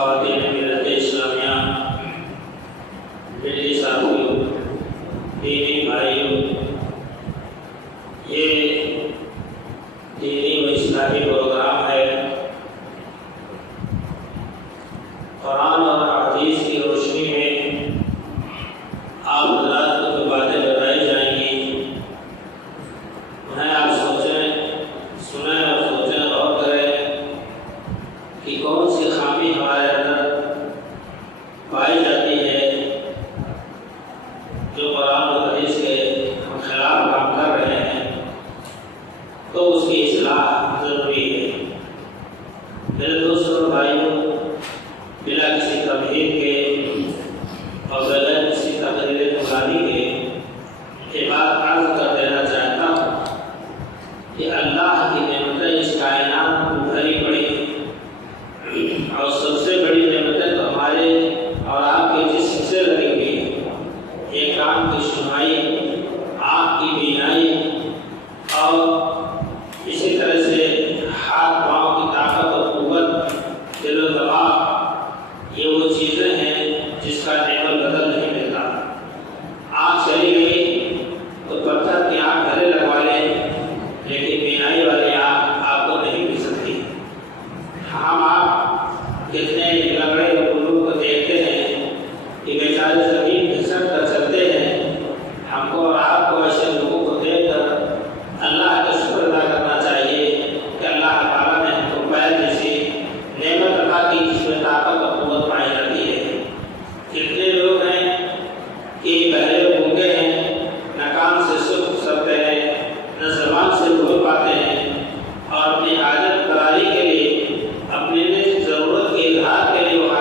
خواتین ملت اسلامیہ، میرے ساتھیوں، دینی بھائیوں، یہ دینی و اصلاحی پروگرام ہے۔ قرآن اور حدیث کی روشنی میں آپ حضرات کو جو باتیں بتائی جائیں گی انہیں آپ سنیں اور سوچیں، غور کریں کہ کون سی خامی ہمارے اندر پائی جاتی ہے جو قرآن اور حدیث کے ہم خلاف کام کر رہے ہیں، تو اس کی اصلاح ضروری ہے۔ میرے دوستوں اور بھائیوں، بلا کسی تمہید کے اور بغیر کسی تقریر نورانی کے یہ بات عرض کر دینا چاہتا ہوں کہ اللہ کی نعمتیں اس کائنات میں بھری پڑی ہیں، اور سب سے بڑی نعمتیں تو ہمارے اور آپ کے جسم سے لگی ہوئی ہیں۔ ایک کان کی سنائی، آنکھ کی بینائی، اور اسی طرح سے ہاتھ پاؤں کی طاقت اور قوت، دل و دماغ، یہ وہ چیزیں ہیں جس کا نعمت بدل نہیں ملتا۔ آنکھ چلی گئی تو پتھر کی آنکھ گھرے لگوا لیں، لیکن بینائی والی آنکھ آپ کو نہیں مل سکتی۔ ہم آپ کتنے لنگڑے اور بلوغ کو دیکھتے ہیں کہ بیچارے زمین گھسٹ کر چلتے ہیں۔ ہم کو اور آپ کو ایسے لوگوں کو دیکھ کر اللہ کا شکر ادا کرنا چاہیے کہ اللہ تعالیٰ نے ہم کو پیر جیسی نعمت عطا کی جس میں طاقت اور قوت پائی جاتی ہے۔ کتنے لوگ ہیں کہ بہرے گونگے ہیں، نہ کان سے سنتے ہیں، نہ زبان سے بول پاتے ہیں، اور اپنی حاجت براری کے لیے، اپنی ضرورت کے اظہار کے لیے وہ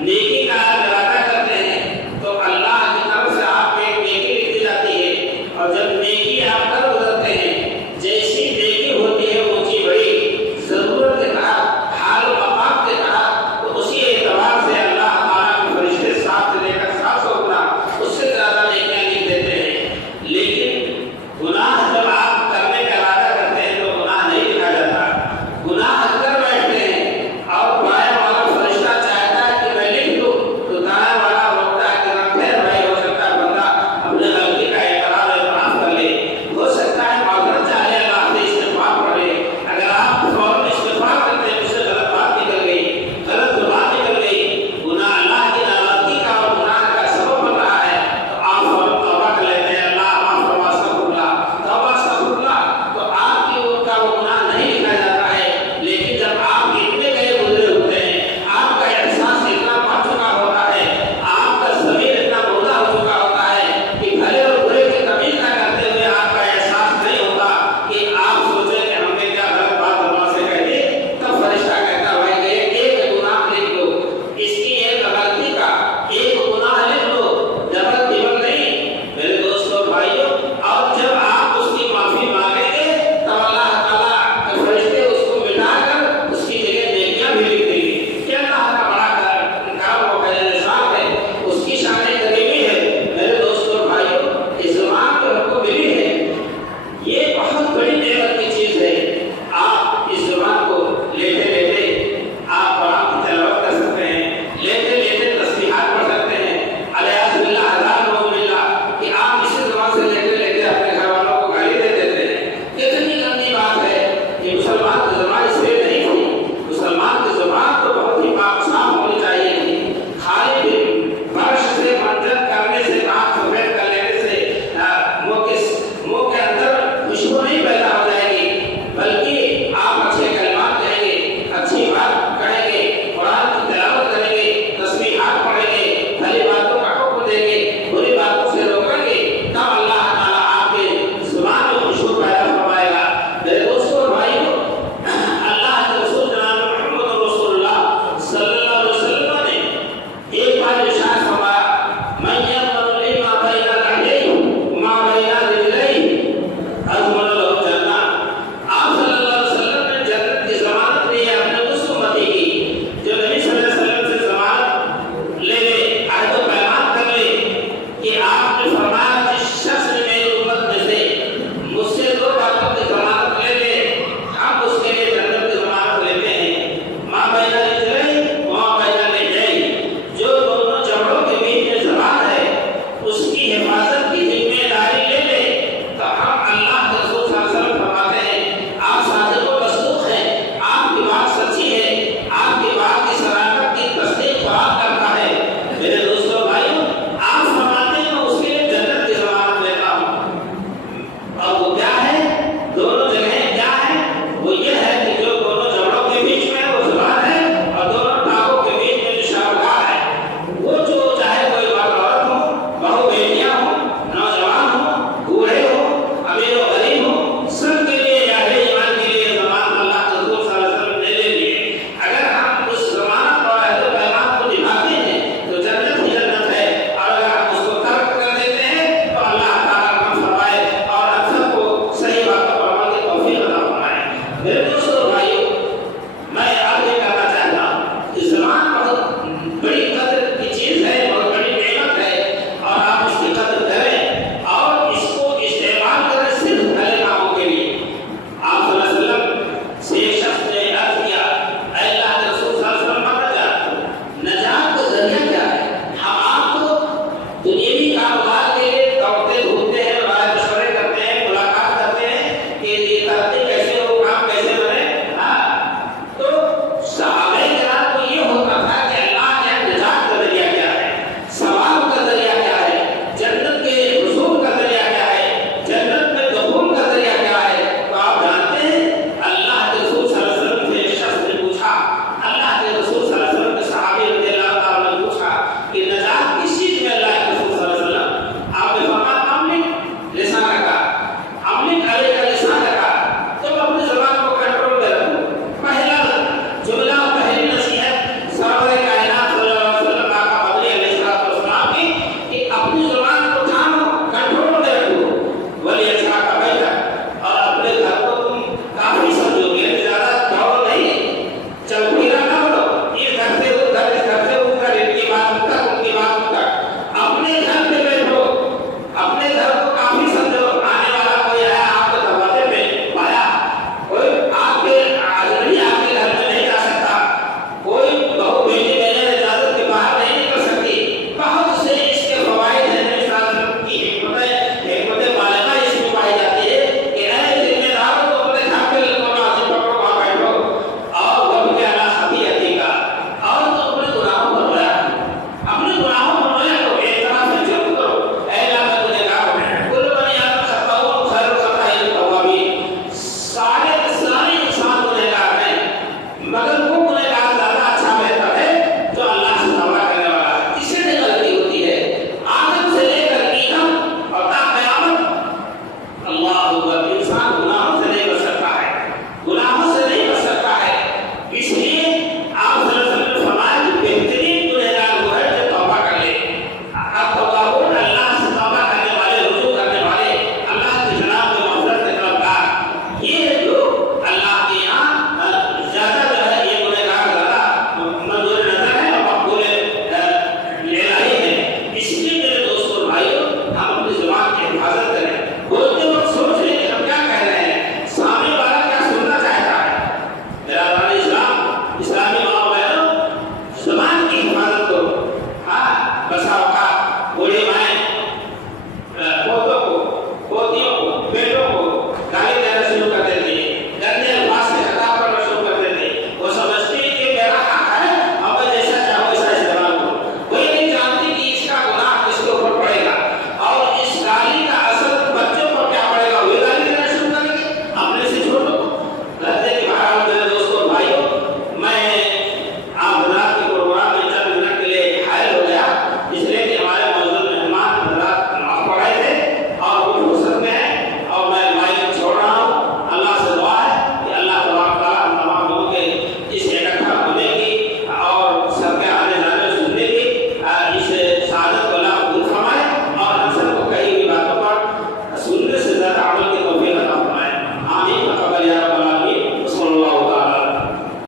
نیکی کا